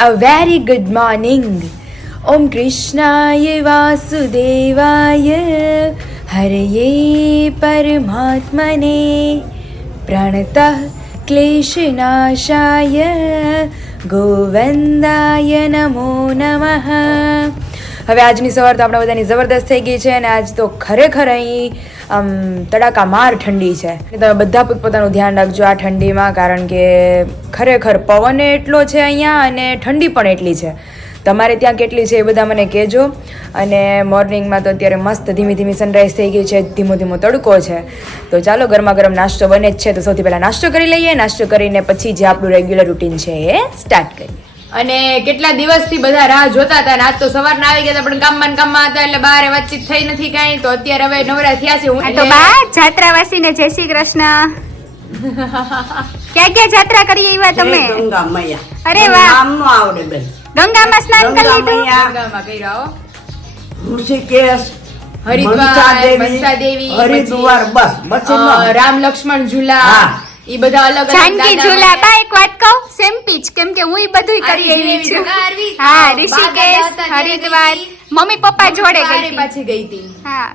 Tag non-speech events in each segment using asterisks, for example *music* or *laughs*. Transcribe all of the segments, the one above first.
a very good morning. Om Krishnaya Vasudevaya. Haraye Paramatmane. Pranatah Kleshanashaya Govindaya Namo Namaઃ હવે આજની સવાર તો આપણા બધાની જબરદસ્ત થઈ ગઈ છે અને આજ તો ખરેખર અહીં આમ તડાકા માર ઠંડી છે. તમે બધા પોતપોતાનું ધ્યાન રાખજો આ ઠંડીમાં, કારણ કે ખરેખર પવન એટલો છે અહીંયા અને ઠંડી પણ એટલી છે. તમારે ત્યાં કેટલી છે એ બધા મને કહેજો. અને મોર્નિંગમાં તો અત્યારે મસ્ત ધીમી ધીમી સનરાઈઝ થઈ ગઈ છે, ધીમો ધીમો તડકો છે. તો ચાલો ગરમા ગરમ નાસ્તો બને જ છે, તો સૌથી પહેલાં નાસ્તો કરી લઈએ. નાસ્તો કરીને પછી જે આપણું રેગ્યુલર રૂટીન છે એ સ્ટાર્ટ કરીએ. અને કેટલા દિવસથી બધા રાહ જોતા હતા આજ તો સવારના આવી ગયા પણ કામમાં ને કામમાં હતા એટલે બહાર વાતચીત થઈ નથી કાંઈ. તો અત્યારે હવે નવરા થયા છે હું તો બા જાત્રાવાસી ને જય શ્રી કૃષ્ણ. *laughs* ક્યાં ક્યાં જાત્રા કરી આવ્યા તમે? ગંગા મૈયા અરે વાહ. આવડે બેન. ગંગામાં સ્નાન કરી લીધું? ગંગામાં કર્યા હો. ઋષિકેશ હરિદ્વાર, દેવી, હરિદ્વાર બસ બસ રામ લક્ષ્મણ ઝુલા. હા. ઈ બધા અલગ અલગ જાનકી દાદા ઝૂલા મને- બા એક વાત કહું? સેમ પીચ કેમ કે હું બધું કરી આવી છું. હા ઋષિકેશ હરિદ્વાર. મમ્મી પપ્પા જોડે ગઈ હતી. પાછી ગઈ હતી. હા.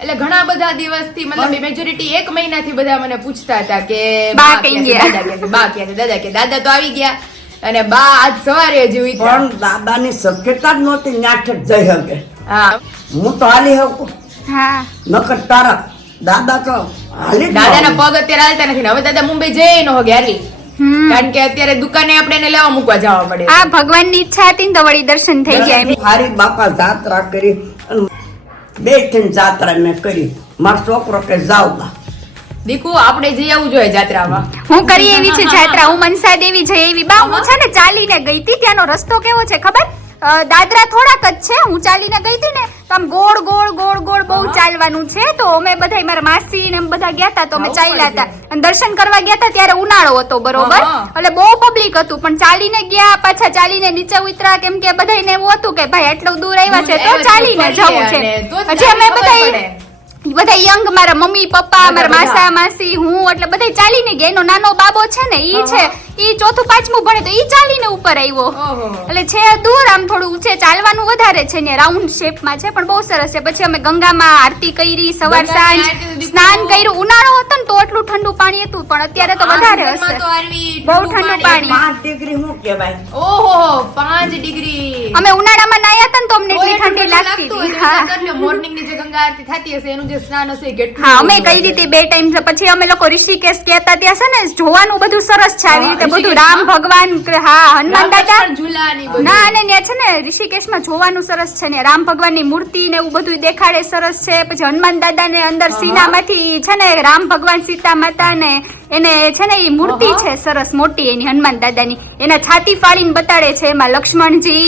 એટલે ઘણા બધા દિવસથી મતલબ મેજોરિટી એક મહિનાથી બધા મને પૂછતા હતા કે બા ક્યાં કઈ ગયા? બા ક્યાં છે, દાદા કે દાદા તો આવી ગયા. અને બા આજ સવારે જ ઉઠ્યા. પણ દાદાની શક્યતા જ નહોતી ન્યાઠ જઈ શકે. હા. હું તો હાલી હકું હા. નકર તારા દાદા તો હાલી દાદાના પગ અત્યારે હાલતા નથી ને હવે દાદા મુંબઈ જઈ નો હગે હાલી. કારણ કે અત્યારે દુકાને આપણે એને લેવા મૂકવા જવા પડે. આ ભગવાનની ઈચ્છા હતી ને તો વળી દર્શન થઈ જાય એમ. હારી બાપા જાત્રા કરી બે ત્રણ જાત્રા મેં કરી. મારો છોકરો કે જાવ બા. દીકુ આપણે જઈ આવવું જોઈએ જાત્રામાં. હું કરી એવી છે જાત્રા. હું મનસા દેવી જઈ એવી. બા હું છે ને ચાલીને ગઈ હતી. ત્યાંનો રસ્તો કેવો છે ખબર? દાદરા થોડાક જ છે. હું ચાલીને ગઈ હતી ને આમ ગોળ ગોળ ગોળ ગોળ બહુ ચાલવાનું છે. તો અમે બધા મારા માસી ને બધા ગયા હતા તો અમે ચાલ્યા હતા અને દર્શન કરવા ગયા હતા ત્યારે ઉનાળો હતો બરોબર? એટલે બહુ પબ્લિક હતું પણ ચાલીને ગયા પાછા ચાલીને નીચે ઉતરા કેમ કે બધાને એવું હતું કે ભાઈ આટલું દૂર આવ્યા છે તો ચાલીને જવું છે, હજી અમે બધા બધા યંગ મારા મમ્મી પપ્પા મારા માસા માસી હું એટલે બધા ચાલીને ગયા. એનો નાનો બાબો છે ને ઈ છે. ઈ ચોથું પાંચમું ભણે તો ઈ ચાલીને ઉપર આવ્યો. એટલે છે દૂર આમ થોડું છે ચાલવાનું વધારે છે ને રાઉન્ડ શેપમાં છે પણ બહુ સરસ છે. પછી અમે ગંગામાં આરતી કરી સવાર સાંજ સ્નાન કર્યું. ઉનાળો હતો ને તો એટલું ઠંડુ પાણી હતું પણ અત્યારે તો વધારે હશે. બહુ ઠંડુ પાણી. 5 ડિગ્રી હું કહેવાય? ઓહો 5 ડિગ્રી. અમે ઉનાળામાં નાયા હતા ને તો અમને એટલી ઠંડી લાગતી હતી. હા. મોર્નિંગની જે ગંગા આરતી થતી હશે એનું જે સ્નાન હશે કેટલું હા અમે કઈ રીતે બે ટાઈમ પછી અમે લોકો ઋષિકેશ ગયા હતા ત્યાં છે ને જોવાનું બધું સરસ છે આવી રીતે બધું રામ ભગવાન હા હનુમાન દાદા? ને અને ને છે ને ઋષિકેશમાં જોવાનું સરસ છે ને. રામ ભગવાનની મૂર્તિ ને એવું બધું દેખાડે સરસ છે. પછી હનુમાન દાદા ને અંદર સીનામાંથી છે ને રામ ભગવાન સીતા માતા ને એને છે ને એ મૂર્તિ છે સરસ મોટી એની હનુમાન દાદાની. એના છાતી ફાડીને બતાડે છે એમાં લક્ષ્મણજી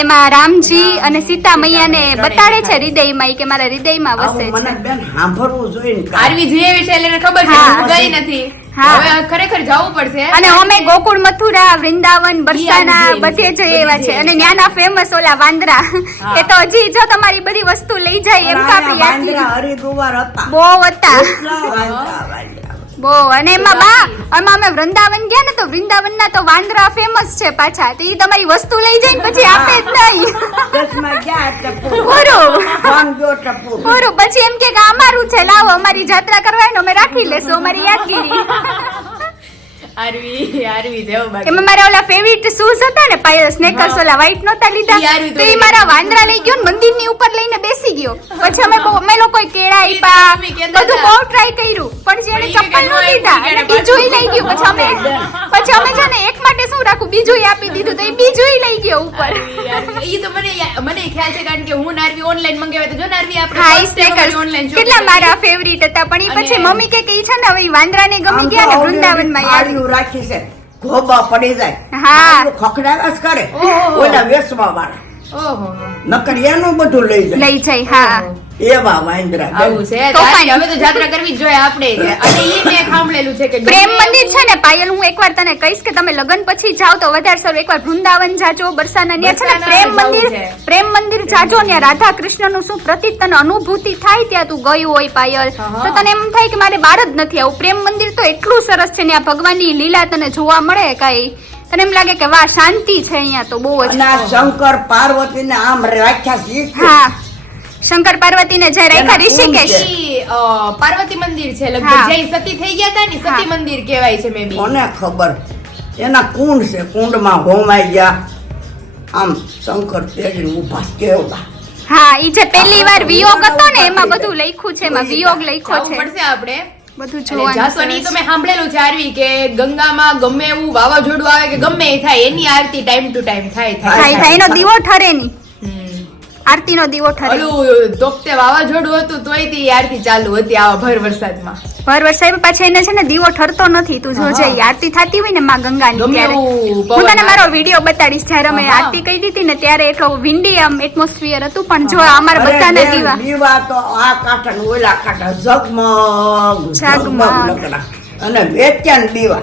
એમાં રામજી અને સીતા મૈયાને બતાડે છે હૃદયમાં કે મારા હૃદયમાં વસે છે. સાંભળવું જોઈએ આરવી જોઈએ છે એટલે ખબર છે ગઈ નથી. હવે ખરેખર જવું પડશે અને અમે ગોકુળ મથુરા વૃંદાવન બરસાના બધે જ જઈ એવા છે અને. ત્યાંના ફેમસ ઓલા વાંદરા. એ તો હજી જો તમારી બધી વસ્તુ લઈ જાય એમ તો આપણી હરિદ્વાર હતા બહુ હતા વાંદરા, વાંદરા. બહુ. અને એમાં બા આમાં અમે વૃંદાવન ગયા ને તો વૃંદાવનના તો વાંદરા ફેમસ છે પાછા. તો ઈ તમારી વસ્તુ લઈ જાય ને પછી આપે જ નહીં. પૂરું. પૂરું પછી એમ કે કે અમારું છે લાવો અમારી જાત્રા કરવાની અમે રાખી લેશું અમારી યાદગીરી. આરવી આરવી જેવો બાકી. એમાં મારા ઓલા ફેવરિટ શૂઝ હતા ને પાયલ સ્નેકર્સ ઓલા વ્હાઈટ નહોતા લીધા. તો એ મારા વાંદરા લઈ ગયો ને મંદિરની ઉપર લઈને બેસી ગયો. પછી અમે અમે લોકો કેળા આપ્યા. બધું બહુ ટ્રાય કર્યું. પણ જેને પણ ઈ કે ચપ્પલ નો લીધા. અને બીજું લઈ ગયું. પછી અમે પછી અમે છે ને એક માટે શું રાખું? બીજું આપી દીધું તો એ બીજું લઈ ગયો ઉપર. આરવી, આરવી. તો મને મને ખ્યાલ છે કારણ કે હું નારવી ઓનલાઈન મંગાવ્યા તો જો નારવી આપણે હા ઈ first time સ્નેકર્સ online કેટલા મારા ફેવરિટ હતા. પણ એ પછી મમ્મી કે કે છે ને હવે વાંદરાને ગમી ગયા ને વૃંદાવનમાં આળિયું રાખી છે. ગોબા પડી જાય. હા. આળિયું ખખડાવ્યા કરે. ઓલા વેસવા વાળા. નકરિયાનું નકર એનું બધું લઈ જાય લઈ જાય હા. એવા વાંદરા આવું છે તારી તો જાત્રા કરવી જ જોઈએ આપણે. અને ઈ મેં સાંભળેલું છે કે પ્રેમ મંદિર છે ને પાયલ હું એકવાર તને કહીશ કે તમે લગ્ન પછી જાઓ તો વધારે સારું. એકવાર વૃંદાવન જાજો બરસાના ન્યા છે ને પ્રેમ મંદિર પ્રેમ મંદિર જાજો ને રાધા કૃષ્ણનું શું પ્રતીક તને અનુભૂતિ થાય ત્યાં તું ગયું હોય પાયલ? તો તને એમ થાય કે મારે બાર જ નથી આવું. પ્રેમ મંદિર તો એટલું સરસ છે ને આ ભગવાનની લીલા તને જોવા મળે કઈ. તને એમ લાગે કે વાહ શાંતિ છે અહીંયા તો બહુ જ. શંકર પાર્વતીને આમ રાખ્યા છે. હા. શંકર પાર્વતીને જય રેખા ઋષિકેશ. પાર્વતી મંદિર છે. લગભગ જય સતી થઈ ગયા હતા ને સતી મંદિર કહેવાય છે મે બી કોને ખબર? એના કુંડ છે. કુંડમાં હોમાઈ ગયા. આમ શંકર તેડીને ઊભા છે કેવડા હા ઈ જે પહેલી વાર વિયોગ હતો ને એમાં બધું લખ્યું છે એમાં વિયોગ લખ્યો છે. પડશે આપણે. બધું જોવાનું જાસવાની તો મેં સાંભળેલું છે આરવી કે ગંગામાં ગમે એવું વાવાઝોડું આવે કે ગમે એ થાય એની આરતી ટાઈમ ટુ ટાઈમ થાય. થાય. એનો દીવો ઠરે નહીં. આરતીનો દીવો ઠરે. તોકતે વાવાઝોડું હતું તોય તે આરતી ચાલુ હતી આવા ભર વરસાદમાં. ભર વરસાદ પાછા એને છે ને દીવો ઠરતો નથી. તું જોજે આરતી થતી હોય ને માં ગંગાની ત્યારે. હું તને મારો વીડિયો બતાડીશ જ્યારે અમે આરતી કરી દીધી ને ત્યારે એટલો વિંડી આમ એટમોસ્ફિયર હતું. પણ જો અમારા બધાના દીવા દીવા તો આ કાંઠા ઓલા કાંઠા ઝગમગ ઝગમગ. ઝગમગ અને વેચ્યા દીવા.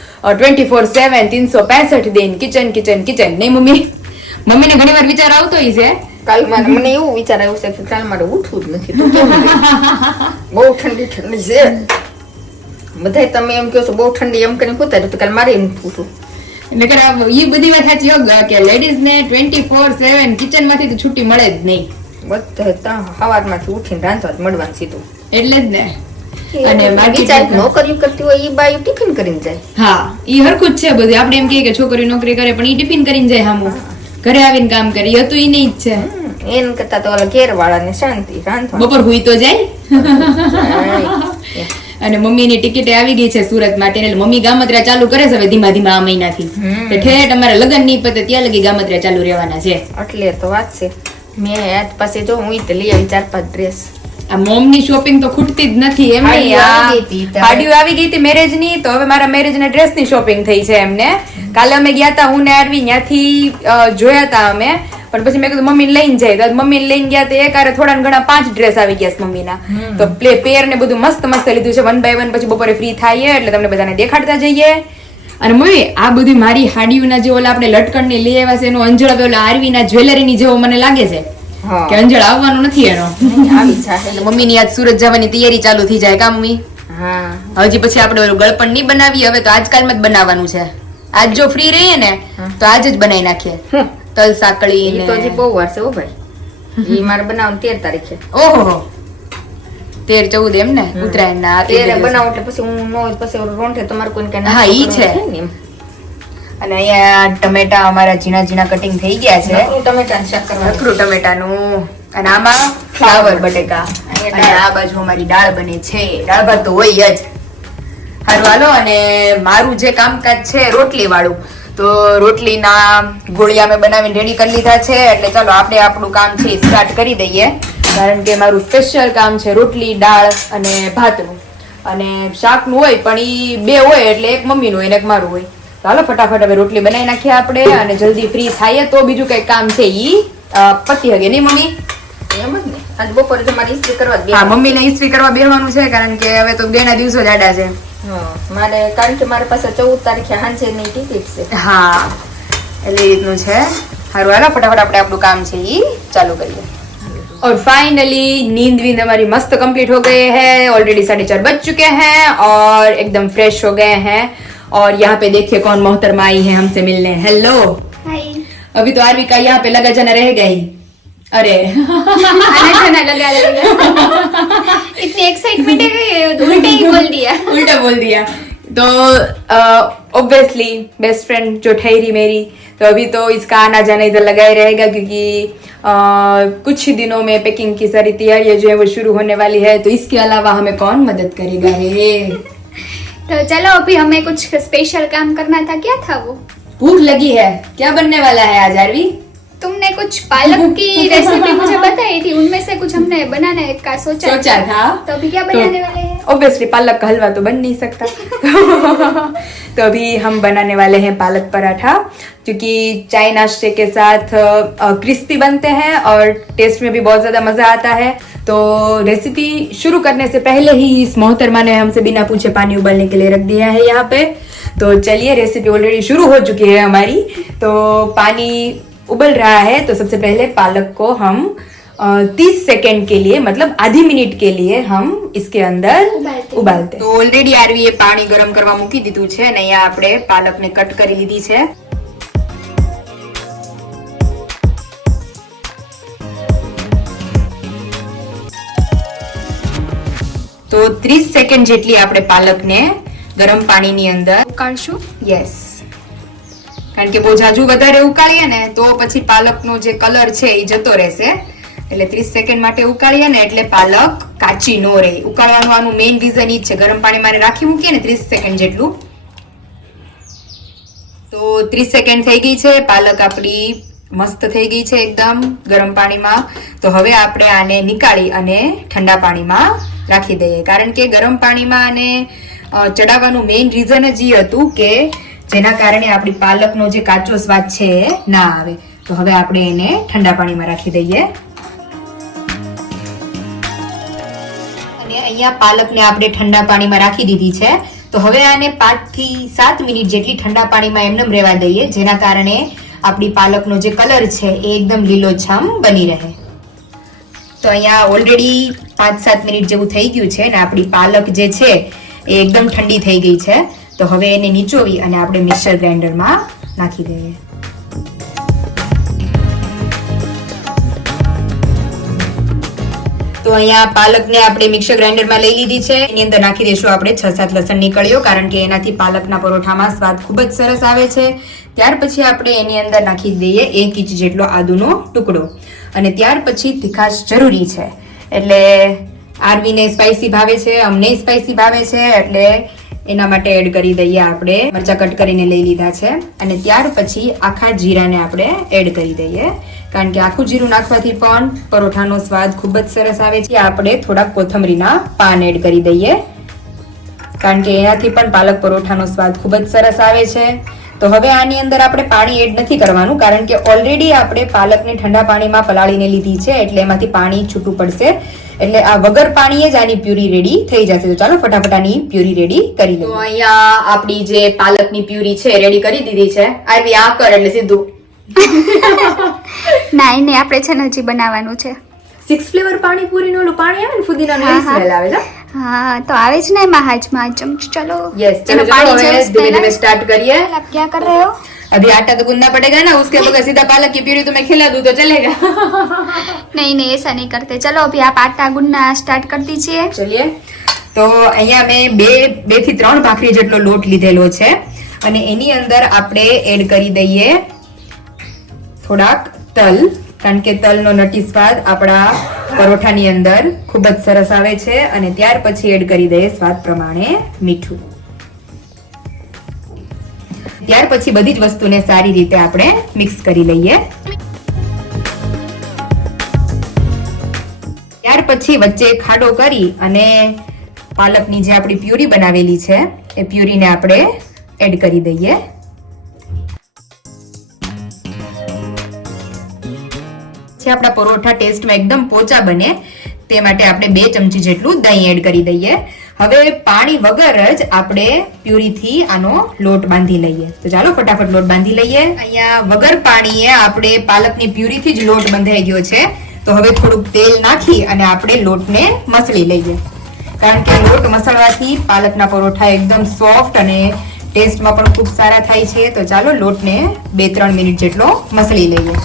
ટ્વેન્ટી ફોર સેવન તીનસો પેસઠ દિન કિચન કિચન કિચન નહીં મમ્મી? મમ્મીને ઘણી વાર વિચાર આવતો હોય છે. કાલ મારે મને એવું વિચાર આવ્યો છે કે કાલ મારે ઉઠવું જ નથી. બહુ ઠંડી ઠંડી છે. બધા તમે એમ કહો છો બહુ ઠંડી એમ કરીને પોતા તો કાલ મારે એમ પૂછું. એટલે એ બધી વાત સાચી યોગ કે લેડીઝને ટ્વેન્ટી ફોર સેવન કિચનમાંથી તો છૂટી મળે જ નહીં. બધા હવામાંથી ઉઠીને રાંધવા જ મળવાનું સીધું. એટલે જ ને. અને વિચાર નોકરી કરતી હોય એ બાઈ ટિફિન કરીને જાય. હા એ હરખું જ છે બધું. આપણે એમ કહીએ કે છોકરી નોકરી કરે પણ એ ટિફિન કરીને જાય હામું. ઘરે આવીને કામ કરે હતું ઈ નહીં જ છે. એન કરતા તો ઓલા ઘેર વાળાને શાંતિ રાંધવા. બપોર હુઈ તો જાય. અને મમ્મીની ટિકિટ આવી ગઈ છે સુરત માટે એટલે મમ્મી ગામત્રા ચાલુ કરે છે હવે ધીમા ધીમા આ મહિનાથી. તો ઠેઠ અમારે લગ્ન નહીં પતે ત્યાં લગી ગામત્રા ચાલુ રહેવાના છે. એટલે તો વાત છે. મેં આજ પાસે જો હું તો લઈ આવી ચાર પાંચ ડ્રેસ આ મોમની શોપિંગ તો ખૂટતી જ નથી એમ નહીં આવી ગઈ હતી મેરેજની તો હવે મારા મેરેજ ના ડ્રેસની શોપિંગ થઈ છે એમને. કાલે અમે ગયા હતા હું ને આરવી ત્યાંથી જોયા હતા અમે. પણ પછી મેં કીધું મમ્મી લઈને જાય. તો મમ્મી લઈને ગયા તો એક આરે થોડા ને ઘણા પાંચ ડ્રેસ આવી ગયા મમ્મી મમ્મીના. તો પ્લે પેર ને બધું મસ્ત મસ્ત લીધું છે વન બાય વન પછી બપોરે ફ્રી થાય એટલે તમને બધાને દેખાડતા જઈએ. અને મમ્મી આ બધી મારી હાડીઓના જે ઓલા આપણે લટકણની લઈ આવ્યા છે એનો અંજળ હવે ઓલા આરવીના જ્વેલરીની જેવો મને લાગે છે. કે અંજળ આવવાનો નથી એનો. આવી જાય મમ્મી ની આજ સુરત જવાની તૈયારી ચાલુ થઈ જાય કા મમ્મી હા. હજી પછી આપણે ઓલું ગળપણ નહીં બનાવીએ હવે તો આજકાલમાં જ બનાવવાનું છે. આજ જો ફ્રી રહીએ ને તો આજ જ બનાવી નાખીએ. તલ સાકળી ને તો હજી બહુ વાર છે હો ભાઈ. ઈ મારે બનાવવાનું તેર તારીખે. ઓહો. તેર ચૌદ એમ ને? ઉત્તરાયણ ના તેર બનાવો એટલે પછી હું નો પછી રોંઠે તમારે કઈ હા, ઈ છે. ને એમ. અને અહીંયા ટમેટા અમારા ઝીણા ઝીણા કટિંગ થઈ ગયા છે. ટમેટાનું શાક નકરું ટમેટાનું. અને આમાં ફ્લાવર બટેકા. અને આ બાજુ અમારી દાળ બને છે. દાળ ભાત તો હોય જ. હારું હાલો અને મારું જે કામકાજ છે રોટલી વાળું તો રોટલીના ગોળિયા મેં બનાવીને રેડી કરી લીધા છે. એટલે ચાલો આપણે આપણું કામ છે સ્ટાર્ટ કરી દઈએ. કારણ કે મારું સ્પેશિયલ કામ છે રોટલી દાળ અને ભાતનું. અને શાકનું હોય પણ એ બે હોય એટલે એક મમ્મીનું હોય ને એક મારું હોય. તો હાલો ફટાફટ હવે રોટલી બનાવી નાખીએ આપણે અને જલ્દી ફ્રી થાય તો બીજું કઈ કામ છે ઈ અ, પતી હગે નહીં મમ્મી એમ જ ને આજ બપોરે તમારે ઇસ્ત્રી કરવા જ હા બેસવાનું. મમ્મીને ઇસ્ત્રી કરવા બેસવાનું છે કારણ કે હવે તો બેના દિવસો જ આડા છે હા મારે કારણ કે મારી પાસે ચૌદ તારીખે હાંજેની ટિકિટ છે હા એટલે એ રીતનું છે સારું હાલો ફટાફટ આપણે આપણું કામ છે ઈ ચાલુ કરીએ और फाइनली नींद वींद हमारी मस्त कंप्लीट हो गए हैं ऑलरेडी साढ़े चार बज चुके हैं और एकदम फ्रेश हो गए हैं और यहाँ पे देखिए कौन मोहतरमा आई है हमसे मिलने। हेलो अभी तो आरवी का यहाँ पे लगा जाना रहेगा ही अरे। इतनी एक्साइटमेंट है उल्टे ही बोल दिया। उल्टा बोल दिया। तो ऑब्वियसली बेस्ट फ्रेंड जो ठहरी मेरी। तो अभी तो इसका आना जाना इधर लगा ही रहेगा क्योंकि अ, कुछ ही दिनों में पैकिंग की सारी तैयारियाँ जो है वो शुरू होने वाली है। तो इसके अलावा हमें कौन मदद करेगा? रे तो चलो अभी हमें कुछ स्पेशल काम करना था क्या था वो? भूख लगी है। क्या बनने वाला है आज आरवी? तुमने कुछ पालक की *laughs* रेसिपी मुझे बताई थी उनमें से कुछ हमने बनाने का सोचा सोचा था? तो अभी क्या तो- बनाने वाले हैं? ऑब्वियसली पालक का हलवा तो बन नहीं सकता। *laughs* तो अभी हम बनाने वाले हैं पालक पराठा क्योंकि चाय नाश्ते के साथ क्रिस्पी बनते हैं और टेस्ट में भी बहुत ज़्यादा मज़ा आता है। तो रेसिपी शुरू करने से पहले ही इस मोहतरमा ने हमसे बिना पूछे पानी उबलने के लिए रख दिया है यहाँ पे तो चलिए रेसिपी ऑलरेडी शुरू हो चुकी है हमारी तो पानी उबल रहा है तो सबसे पहले पालक को हम तीस सेकेंड के लिए मतलब आधी मिनट के लिए हम इसके અંદર ઉબાલતે તો ઓલરેડી આરવીએ પાણી ગરમ કરવા મૂકી દીધું છે અને અહીંયા આપણે પાલકને કટ કરી લીધી છે તો 30 સેકન્ડ જેટલી આપણે પાલકને ગરમ પાણીની અંદર ઉકાળશું? યસ કારણ કે બહુ જાજુ વધારે ઉકાળીએ ને તો પછી પાલકનો જે કલર છે એ જતો રહેશે. એટલે 30 સેકન્ડ માટે ઉકાળીએ ને એટલે પાલક કાચી નો રહે. ઉકાળવાનું આનું મેઇન રીઝન ઈ જ છે. ગરમ પાણી મારે રાખી મૂકીએ ને 30 સેકન્ડ જેટલું. તો 30 સેકન્ડ થઈ ગઈ છે. પાલક આપણી મસ્ત થઈ ગઈ છે એકદમ ગરમ પાણીમાં. તો હવે આપણે આને નીકાળી અને ઠંડા પાણીમાં રાખી દઈએ. કારણ કે ગરમ પાણીમાં આને ચડાવવાનું મેઇન રીઝન જ એ હતું કે જેના કારણે આપણી પાલકનો જે કાચો સ્વાદ છે એ ના આવે. તો હવે આપણે એને ઠંડા પાણીમાં રાખી દઈએ. અને અહીંયા પાલકને આપણે ઠંડા પાણીમાં રાખી દીધી છે. તો હવે આને પાંચથી સાત મિનિટ જેટલી ઠંડા પાણીમાં એમનેમ રહેવા દઈએ, જેના કારણે આપણી પાલકનો જે કલર છે એ એકદમ લીલોછામ બની રહે. તો અહીંયા ઓલરેડી પાંચ સાત મિનિટ જેવું થઈ ગયું છે અને આપણી પાલક જે છે એ એકદમ ઠંડી થઈ ગઈ છે. તો હવે એને નીચોવી અને આપણે મિક્સર ગ્રાઇન્ડરમાં નાખી દઈએ. તો અહીંયા પાલકને આપણે મિક્સર ગ્રાઇન્ડરમાં લઈ લીધી છે. એની અંદર નાખી દઈશું આપણે છ સાત લસણની કળીઓ કારણ કે એનાથી પાલકના પરોઠામાં સ્વાદ ખૂબ જ સરસ આવે છે. ત્યાર પછી આપણે એની અંદર નાખી દઈએ એક ઇંચ જેટલો આદુનો ટુકડો. અને ત્યાર પછી તીખાશ જરૂરી છે. એટલે આરવીને સ્પાઇસી ભાવે છે, અમને સ્પાઇસી ભાવે છે, એટલે એના માટે એડ કરી દઈએ આપણે. મરચા કટ કરીને લઈ લીધા છે. અને ત્યાર પછી આખા જીરાને આપણે એડ કરી દઈએ. કારણ કે આખું જીરું નાખવાથી પણ પરોઠાનો સ્વાદ ખૂબ જ સરસ આવે છે. આપણે થોડાક કોથમરીના પાન એડ કરી દઈએ. કારણ કે એનાથી પણ પાલક પરોઠાનો સ્વાદ ખૂબ જ સરસ આવે છે. તો હવે આની અંદર આપણે પાણી એડ નથી કરવાનું કારણ કે ઓલરેડી આપણે પાલકને ઠંડા પાણીમાં પલાળીને લીધી છે એટલે એમાંથી પાણી છૂટું પડશે. એટલે આ વગર પાણીએ જ આની પ્યુરી રેડી થઈ જશે. તો ચાલો ફટાફટ આની પ્યુરી રેડી કરી લઈએ. અહીંયા આપણી જે પાલકની પ્યુરી છે રેડી કરી દીધી છે. આવી આ કર એટલે સીધું. *laughs* ના એને આપણે છે ને હજી બનાવવાનું છે. સિક્સ ફ્લેવર પાણીપુરીનું ઓલું પાણી આવે ને ફુદીનાનું હા, એ હા. સ્મેલ આવે છે હા તો આવે જ ને એમાં હાજમાં ચમચ ચલો यस चलो, चलो पानी चलो जरूर धीमे धीमे पहला। स्टार्ट करिए आप क्या कर रहे हो अभी आटा तो गूंदना पड़ेगा ना उसके बगैर सीधा पालक की प्यूरी तुम्हें खिला दूं तो चलेगा नहीं नहीं ऐसा नहीं करते चलो अभी आप आटा गूंदना स्टार्ट कर दीजिए ચલીએ તો અહીંયા મેં બે બે થી ત્રણ ભાખરી જેટલો લોટ લીધેલો છે અને એની અંદર આપણે એડ કરી દઈએ થોડાક તલ કારણ કે તલનો નટી સ્વાદ આપણા પરોઠાની અંદર ખૂબ જ સરસ આવે છે અને ત્યાર પછી એડ કરી દઈએ સ્વાદ પ્રમાણે મીઠું. ત્યાર પછી બધી જ વસ્તુને સારી રીતે આપણે મિક્સ કરી લઈએ. ત્યાર પછી વચ્ચે ખાડો કરી અને પાલકની જે આપણી પ્યુરી બનાવેલી છે, એ પ્યુરીને આપણે એડ કરી દઈએ. જે આપણા પરોઠા ટેસ્ટમાં એકદમ પોચા બને, તે માટે આપણે બે ચમચી જેટલું દહીં એડ કરી દઈએ. હવે પાણી વગર જ આપણે પ્યુરીથી આનો લોટ બાંધી લઈએ. તો ચાલો ફટાફટ લોટ બાંધી લઈએ. અહીંયા વગર પાણીએ આપણે પાલકની પ્યુરીથી જ લોટ બંધાઈ ગયો છે. તો હવે થોડુંક તેલ નાખી અને આપણે લોટને મસળી લઈએ. કારણ કે લોટ મસળવાથી પાલકના પરોઠા એકદમ સોફ્ટ અને ટેસ્ટમાં પણ ખૂબ સારા થાય છે. તો ચાલો લોટને બે ત્રણ મિનિટ જેટલો મસળી લઈએ.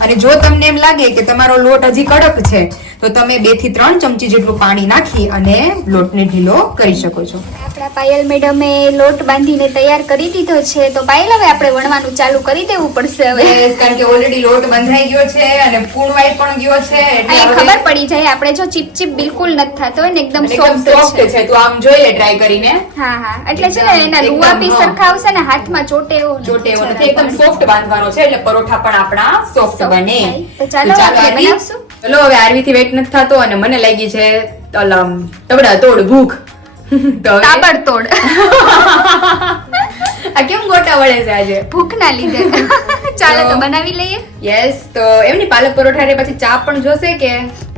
અને જો તમને એમ લાગે કે તમારો લોટ હજી કડક છે તો તમે બેથી ત્રણ ચમચી જેટલું પાણી નાખી અને લોટને ઢીલો કરી શકો છો. આપણા પાયલ મેડમે લોટ બાંધીને તૈયાર કરી દીધો છે તો પાયલ હવે આપણે વણવાનું ચાલુ કરી દેવું પડશે હવે. કારણ કે ઓલરેડી લોટ બંધાઈ ગયો છે અને પૂર્ણવાઈ પણ ગયો છે એટલે ખબર પડી જાય આપણે જો ચીપ ચીપ બિલકુલ નથી થતો હોય ને એકદમ સોફ્ટ છે. તો આમ જોઈએ ટ્રાય કરીને. હા હા એટલે છે ને એના લુવા પી સરખા આવશે ને હાથમાં ચોટે એવો ચોટે એવો નથી એકદમ સોફ્ટ બાંધવાનો છે એટલે પરોઠા પણ આપણા સોફ્ટ બને. તો ચાલો આપણે બનાવશું. ચલો હવે આરવી થી વેટ નથી થતો અને મને લાગી છે તલમ તબડા તોડ ભૂખ. *laughs* તાબડતોડ *laughs* આ કેમ ગોટા વળે છે આજે? ભૂખના લીધે. *laughs* ચાલો તો બનાવી લઈએ. યસ તો એમની પાલક પરોઠા રે પછી ચા પણ જોશે કે?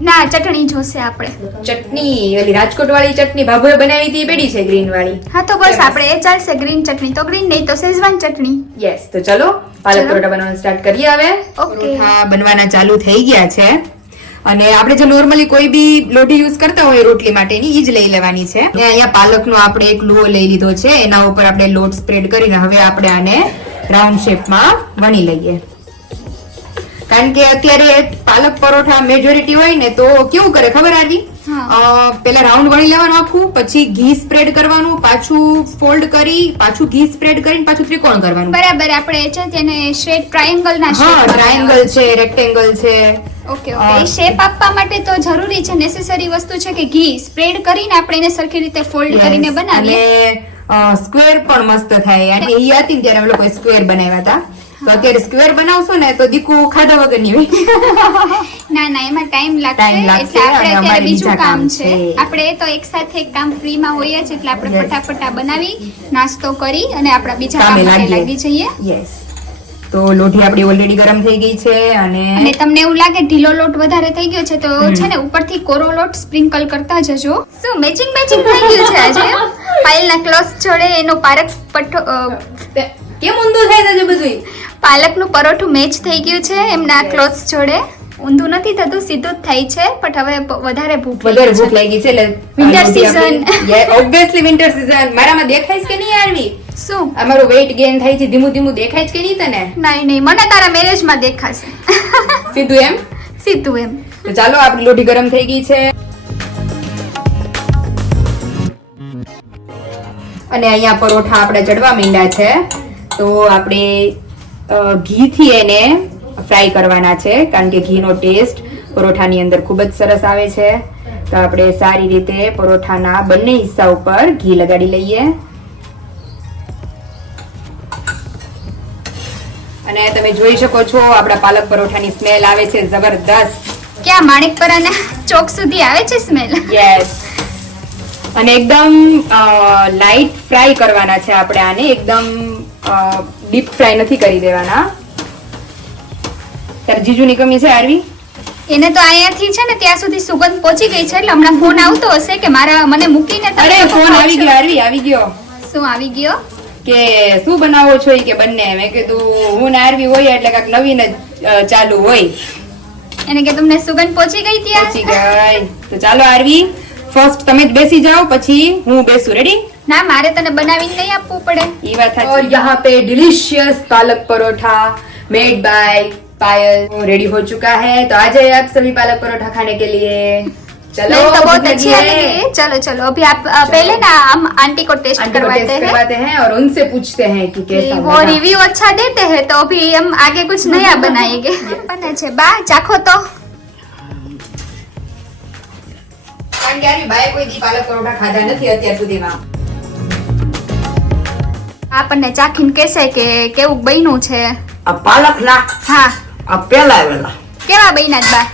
ના ચટણી જોશે આપણે. ચટણી ઓલી રાજકોટ વાળી ચટણી ભાભુએ બનાવી હતી પેડી છે ગ્રીન વાળી હા તો બસ આપણે એ ચાલશે ગ્રીન ચટણી. તો ગ્રીન નહીં તો શેઝવાન ચટણી. યસ તો ચલો પાલક પરોઠા બનાવવાનું સ્ટાર્ટ કરીએ હવે. ઓકે હા બનવાના ચાલુ થઈ ગયા છે. અને આપણે જે નોર્મલી કોઈ બી લોઢી યુઝ કરતા હોય રોટલી માટેની ઈ જ લઈ લેવાની છે અહીંયા પાલકનો આપણે એક લુઓ લઈ લીધો છે એના ઉપર આપણે લોટ સ્પ્રેડ કરીને હવે આપણે આને રાઉન્ડ શેપમાં વણી લઈએ કારણ કે અત્યારે પાલક પરોઠા મેજોરિટી હોય ને તો કેવું કરે ખબર. અ, પેલા રાઉન્ડ વળી લેવાનું આખું પછી ઘી સ્પ્રેડ કરવાનું પાછું ફોલ્ડ કરી પાછું ઘી સ્પ્રેડ કરીને પાછું ત્રિકોણ કરવાનું. બરાબર આપણે છે તેને શેપ ટ્રાયેંગલ ના હા ટ્રાયેંગલ છે રેક્ટેંગલ છે. ઓકે ઓકે શેપ આપવા માટે તો જરૂરી છે નેસેસરી વસ્તુ છે કે ઘી સ્પ્રેડ કરીને આપણે એને સરખી રીતે ફોલ્ડ કરીને. બનાવીએ. સ્ક્વેર પણ મસ્ત થાય. અને એ હતી ત્યારે અમે લોકો સ્ક્વેર બનાવ્યા હતા. અત્યારે સ્ક્વેર બનાવશો ને તો દીકુ ખાધા વગરની ના ના એમાં ટાઈમ લાગશે. એટલે આપણે અત્યારે બીજું કામ છે. આપણે તો એક સાથે એક કામ ફ્રીમાં હોઈએ છીએ એટલે આપણે. ફટાફટ બનાવી નાસ્તો કરી અને આપણા બીજા કામ માટે લાગી જઈએ. યસ તો લોઢી આપણી ઓલરેડી ગરમ થઈ ગઈ છે અને અને તમને એવું લાગે ઢીલો લોટ વધારે થઈ ગયો છે તો છે ને ઉપરથી કોરો લોટ સ્પ્રિંકલ કરતા જજો. શું મેચિંગ મેચિંગ થઈ ગયું છે આજે? ફાઇલના ક્લોથ જોડે એનો પારક પઠો કેમ ઊંધું થાય જશે બધું પાલકનું પરોઠું મેચ થઈ ગયું છે એમના ક્લોથ્સ જોડે. ઊંધું નથી થતું સીધું જ થાય છે પણ હવે વધારે ભૂખ વધારે ભૂખ લાગી છે એટલે winter season obviously winter season મારામાં દેખાય છે કે નહીં આરવી શું? અમારું વેઇટ ગેઇન થાય છે ધીમું ધીમું દેખાય છે કે નહીં તને? નહીં નહીં મને તારા મેરેજમાં દેખાશે. સીધું એમ? સીધું એમ. તો ચાલો આપણી લોઢી ગરમ થઈ ગઈ છે. અને અહીંયા પરોઠા આપણે ચડવા માંડ્યા છે. તો આપણે ઘી ઘીથી એને ફ્રાય કરવાના છે કારણ કે ઘીનો ટેસ્ટ પરોઠાની અંદર ખૂબ જ સરસ આવે છે. તો આપણે સારી રીતે પરોઠાના બંને હિસ્સા ઉપર ઘી લગાડી લઈએ. અને તમે જોઈ શકો છો આપણા પાલક પરોઠાની સ્મેલ આવે છે જબરદસ્ત. ક્યાં માણેકપરાના ચોક સુધી આવે છે સ્મેલ? યસ અને એકદમ લાઇટ ફ્રાય કરવાના છે આપણે આને. એકદમ ડીપ ફ્રાય નથી કરી દેવાના. તારે જીજુની કમી છે આરવી એને તો અહીંયાથી છે ને ત્યાં સુધી સુગંધ પહોંચી ગઈ છે એટલે હમણાં ફોન આવતો હશે કે મારા મને મૂકીને અરે ફોન આવી ગયો આરવી આવી ગયો. શું આવી ગયો? કે શું બનાવો છો કે બંને? મેં કીધું હું ને આરવી હોય એટલે કાંઈક નવીન જ ચાલુ હોય. એને કે તમને સુગંધ પહોંચી ગઈ પહોંચી ત્યાં ગઈ. તો ચાલો આરવી ફર્સ્ટ તમે જ બેસી જાઓ પછી હું બેસું. રેડી ના મારે તને બનાવીને નહીં આપવું પડે ये बात है और यहाँ पे delicious palak paratha made by Payal ready हो चुका है तो आ जाइए आप सभी पालक परोठा खाने के लिए चलो नहीं तो बहुत भूख अच्छी लगी लगी है। है चलो चलो अभी आप अ, पहले ना हम आंटी को टेस्ट आंटी को करवाते टेस्ट हैं करवाते हैं और उनसे पूछते हैं कि कि कैसा वो बना। रिव्यू अच्छा देते हैं तो अभी हम आगे कुछ नया बनाएंगे बने છે બા ચાખો તો કારણ કે આની બાએ કોઈ દી પાલક પરોઠા ખાધા નથી અત્યાર સુધીમાં આપણને ચાખીને કહેશે કે કેવું બન્યું છે? આ પાલકના હા. આ પેલા આવેલા કેવા બન્યા બા?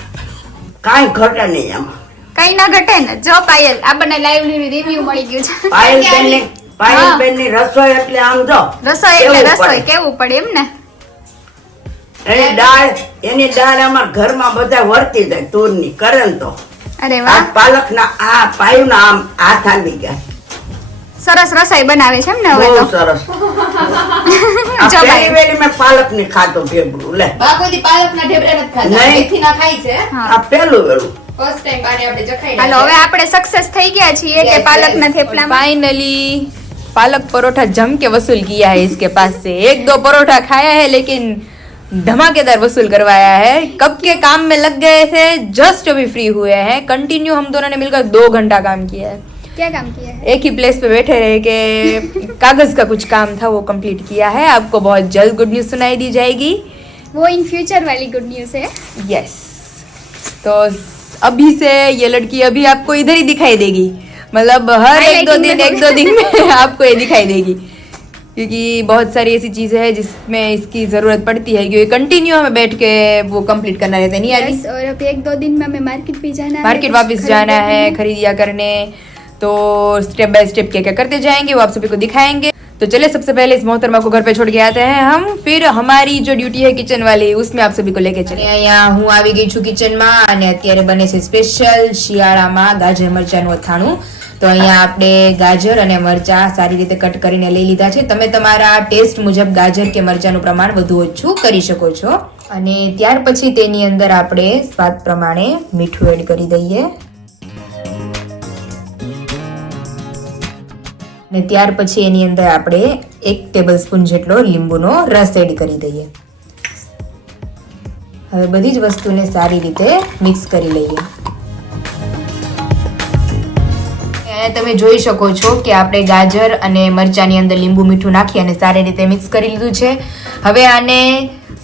કાઈ ઘટે નહીં એમાં. કઈ ના ઘટે ને? જો પાયલ આપણને લાઈવ રિવ્યુ મળી ગયું છે. પાયલ બેનની પાયલ બેનની રસોઈ એટલે આમ જો રસોઈ એટલે કેવું રસોઈ પડે. કેવું પડે એમ ને એની દાળ એની દાળ અમારા ઘરમાં બધા વર્તી જાય તુરની કરે ને તો. અરે વાહ. પાલક ના આ પાયુના આમ હાથ આવી ગયા. સરસ રસોઈ બનાવે છે એમ ને હવે બહુ તો સરસ *laughs* આ જો પહેલી ભાઈ. વેલી મેં પાલકની ખાધો ભેગું લે બા કોઈ દી પાલકના ઢેબરા નથી ખાધા નહીં. મેથીના ખાય છે હા. આ પેલું વેલું ફર્સ્ટ ટાઈમ બાને આપણે ચખાઈ હાલો હવે આપણે સક્સેસ થઈ ગયા છીએ કે Yes, પાલકના yes. થેપલામાં फाइनली पालक परोठा जम के वसूल किया है इसके पास से एक दो परोठा खाया है लेकिन धमाकेदार वसूल करवाया है कब के काम में लग गए थे जस्ट अभी फ्री हुए हैं कंटिन्यू हम दोनों ने मिलकर दो घंटा काम किया है क्या काम किया है? एक ही प्लेस पे बैठे रहे के कागज़ का कुछ काम था वो कंप्लीट किया है। आपको बहुत जल्द गुड न्यूज़ सुनाई दी जाएगी। वो इन फ्यूचर वाली गुड न्यूज़ है। यस तो अभी से ये लड़की अभी आपको इधर ही दिखाई देगी। मतलब हर एक दो दिन एक दो दिन में *laughs* आपको ये दिखाई देगी। क्योंकि बहुत सारी ऐसी चीज़ें हैं जिसमें इसकी ज़रूरत पड़ती है क्योंकि कंटिन्यू हमें बैठ के वो कंप्लीट करना रहता है। नहीं यस और अभी एक दो दिन में हमें मार्केट भी जाना मार्केट वापस जाना है खरीदिया करने। तो स्टेप बाय स्टेप क्या क्या करते जाएंगे वो आप सभी को दिखाएंगे तो चलिए सबसे पहले इस मोहतरमा को घर पे छोड़ के आते हैं हम फिर हमारी जो ડ્યુટી है કિચન વાલી उसमें आप सभी को लेके चले અહીંયા હું આવી ગઈ છું કિચનમાં અને અત્યારે બને છે સ્પેશિયલ શિયાળામાં ગાજર મરચાંનું અથાણું તો અહીંયા આપણે ગાજર અને મરચાં સારી રીતે કટ કરીને લઈ લીધા છે તમે તમારા ટેસ્ટ મુજબ ગાજર કે મરચાંનું પ્રમાણ વધુ ઓછું કરી શકો છો અને ત્યાર પછી તેની અંદર આપણે સ્વાદ પ્રમાણે મીઠું એડ કરી દઈએ ને ત્યાર પછી એની અંદર આપણે એક ટેબલ સ્પૂન જેટલો લીંબુનો રસ એડ કરી દઈએ. હવે બધી જ વસ્તુને સારી રીતે મિક્સ કરી લઈએ. તમે જોઈ શકો છો કે આપણે ગાજર અને મરચાંની અંદર લીંબુ મીઠું નાખી અને સારી રીતે મિક્સ કરી લીધું છે. હવે આને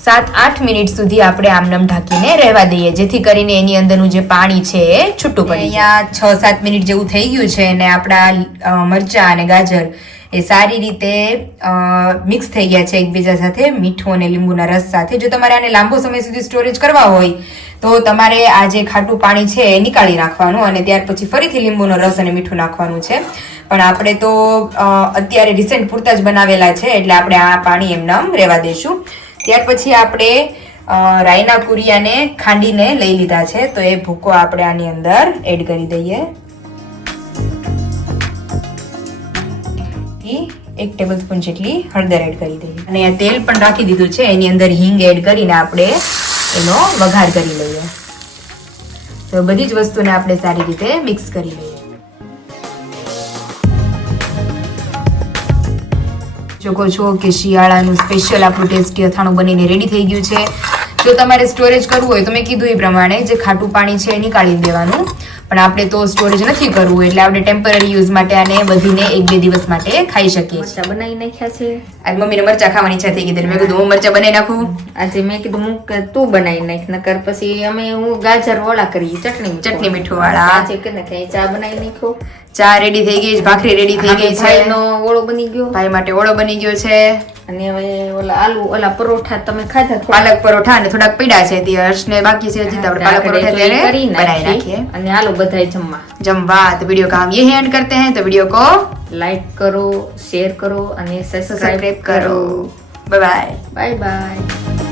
સાત આઠ મિનિટ સુધી આપણે આમનમ ઢાંકીને રહેવા દઈએ, જેથી કરીને એની અંદરનું જે પાણી છે એ છૂટું પડે અહીંયા છ સાત મિનિટ જેવું થઈ ગયું છે અને આપણા મરચાં અને ગાજર એ સારી રીતે મિક્સ થઈ ગયા છે એકબીજા સાથે, મીઠું અને લીંબુના રસ સાથે. જો તમારે આને લાંબો સમય સુધી સ્ટોરેજ કરવા હોય, તો તમારે આ જે ખાટું પાણી છે એ નીકાળી નાખવાનું અને ત્યાર પછી ફરીથી લીંબુનો રસ અને મીઠું નાખવાનું છે. પણ આપણે તો અત્યારે રિસેન્ટ પૂરતા જ બનાવેલા છે, એટલે આપણે આ પાણી એમનામ રહેવા દઈશું. ત્યાર પછી આપણે રાયના કુરિયાને ખાંડીને લઈ લીધા છે. તો એ ભૂકો આપણે આની અંદર એડ કરી દઈએ. એક ટેબલ સ્પૂન જેટલી હળદર એડ કરી દઈએ. અને તેલ પણ રાખી દીધું છે. એની અંદર હિંગ એડ કરીને આપણે એનો વઘાર કરી લઈએ. તો બધી જ વસ્તુને આપણે સારી રીતે મિક્સ કરી લઈએ. જોકો છો કે શિયાળાનું સ્પેશિયલ આપણું ટેસ્ટી અથાણું બનીને રેડી થઈ ગયું છે. જો તમારે સ્ટોરેજ કરવું હોય તો મેં કીધું એ પ્રમાણે જે ખાટું પાણી છે એ નીકાળી દેવાનું. પણ આપણે તો સ્ટોરેજ નથી કરવું એટલે આપણે ટેમ્પરરી યુઝ માટે આને વધીને એક બે દિવસ માટે ખાઈ શકીએ મરચાં બનાવી નાખ્યા છે. આજ મમ્મીને મરચા ખાવાની ઈચ્છા થઈ ગઈ મેં કીધું હું મરચા બનાવી નાખું? આજે મેં કીધું હું તું બનાવી નાખ નકર પછી અમે હું ગાજર વડા કરી ચટણી ચટણી મીઠું વાળા આજે કે ને ચા બનાવી નાખો. ચા રેડી થઈ ગઈ છે ભાખરી રેડી થઈ ગઈ છે. ભાઈનો ઓળો બની ગયો. ભાઈ માટે ઓળો બની ગયો છે. અને હવે ઓલા આલુ ઓલા પરોઠા તમે ખાધા પાલક પરોઠા અને થોડાક પીડા છે તે હર્ષને બાકી છે હજી આપણે પાલક પરોઠા ત્યારે બનાવી નાખીએ. અને આલુ બધા જમવા. જમવા. તો વિડિયો કા હમ એન્ડ કરતે હે તો વીડિયો કો લાઈક કરો શેર કરો અને સબસ્ક્રાઇબ કરો. Bye bye bye bye